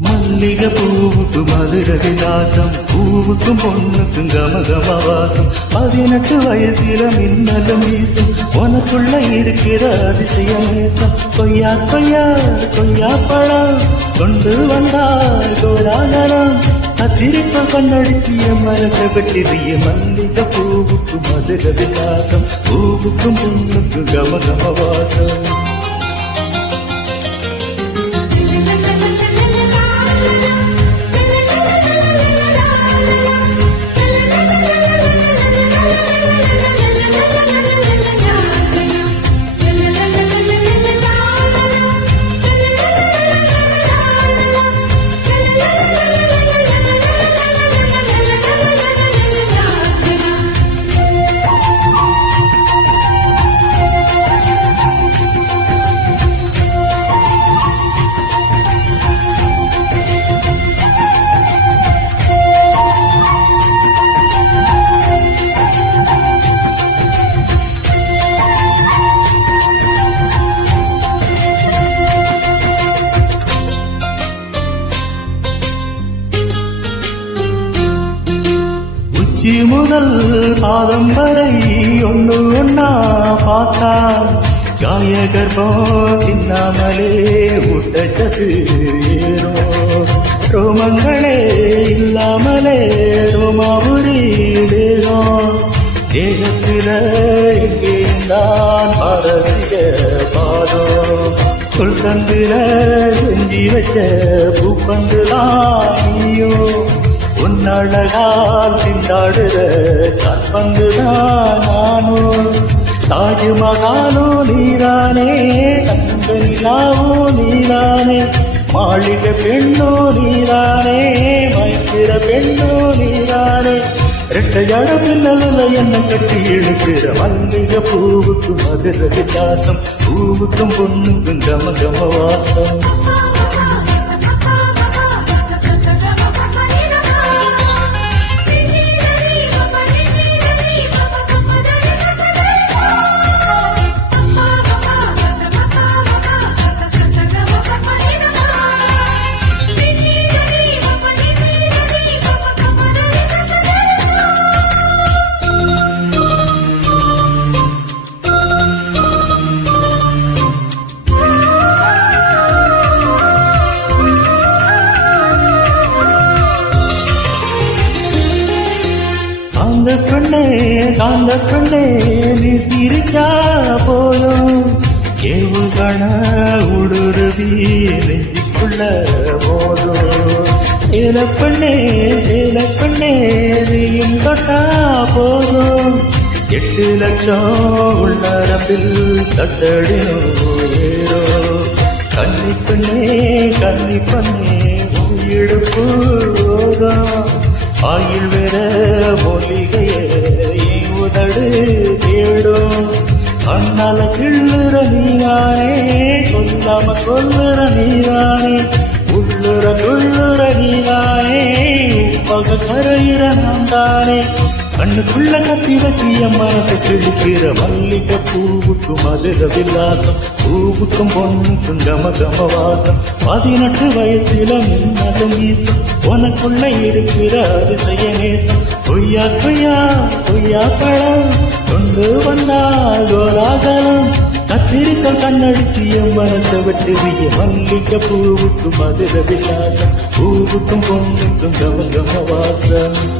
மல்லிகை பூவுக்கு மதுர விலாசம், பூவுக்கும் பொண்ணுக்கும் கமகமவாசம். 18 வயசில மின்னலும் வீசும், உனக்குள்ள இருக்கிற அதிசயமேசம். கொய்யா கொய்யா கொய்யா பழம் கொண்டு வந்தார் கோலாகலம், கத்திரிப்ப கண்ணடித்திய மரத்தை வெட்டிய. மல்லிகை பூவுக்கு மதுர விலாசம், பூவுக்கும் பொண்ணுக்கும் கமகமவாசம். உச்சி முதல் பாதம் வரை ஒன்று ஒன்னா பார்த்தா, காய கர்ப்பம் தின்னாமலே ஊட்டச்சத்து ஏறும். ரோமங்களே இல்லாமலே ரோமாபுரி தேகம், தேகத்தில எங்கேந்தான் பாரதிய பாதம். கொள்கந்தில செஞ்சி வச்ச பூப்பந்துதான் நீயோ, உன்னழகால் திண்டாடுற கற்பந்துதான் நானோ. தாஜ்மஹாலோ நீரானே, கந்தனிலாவோ நீரானே, மாளிகை பெண்ணோ நீரானே, மைத்திர பெண்ணோ நீரானே. ரெட்டையாட பின்னல என்ன கட்டி இழுக்கிற மல்லிகை பூவுக்கு மதுர விலாசம், பூவுக்கும் பொண்ணுக்கும் கமகமவாசம். காந்த கண்ணே நீ சிரிச்சா போதும், ஏவுகண ஊடுருவி நெஞ்சுக்குள்ள போதும். ஏலப்பண்ணே ஏலப்பண்ணே நீ தொட்டா போதும், 8 லட்சம் உள்ளரம்பில் தட்டடினோ ஏறோ. கன்னிப்பண்ணே கன்னிப்பண்ணே இடுப்பு ஓதம், ஆயில் வேற மூலிகையே உதடு தேடும். கண்ணால கிள்ளுற நீரானே, சொல்லாம சொல்லுற நீரானே, உள்ளுற துள்ளுற நீரானே, பக கரையிற நான் தானே. கண்ணுக்குள்ள கத்தி வச்சிய மனசை கிழிக்கிற மல்லிகை பூவுக்கு மதுர விலாசம், பூவுக்கும் பொண்ணுக்கும் கமகமவாசம். 18 வயசில மின்னலும் வீசும், உனக்குள்ள இருக்கிற அதிசய நேசம். கொய்யா கொய்யா கொய்யா பழம் கொண்டு வந்தால் கோலாகலம், கத்திரிக்க கண்ணடித்திய மனசை வெட்டிய. மல்லிகை பூவுக்கு மதுர விலாசம், பூவுக்கும் பொண்ணுக்கும் கமகமவாசம்.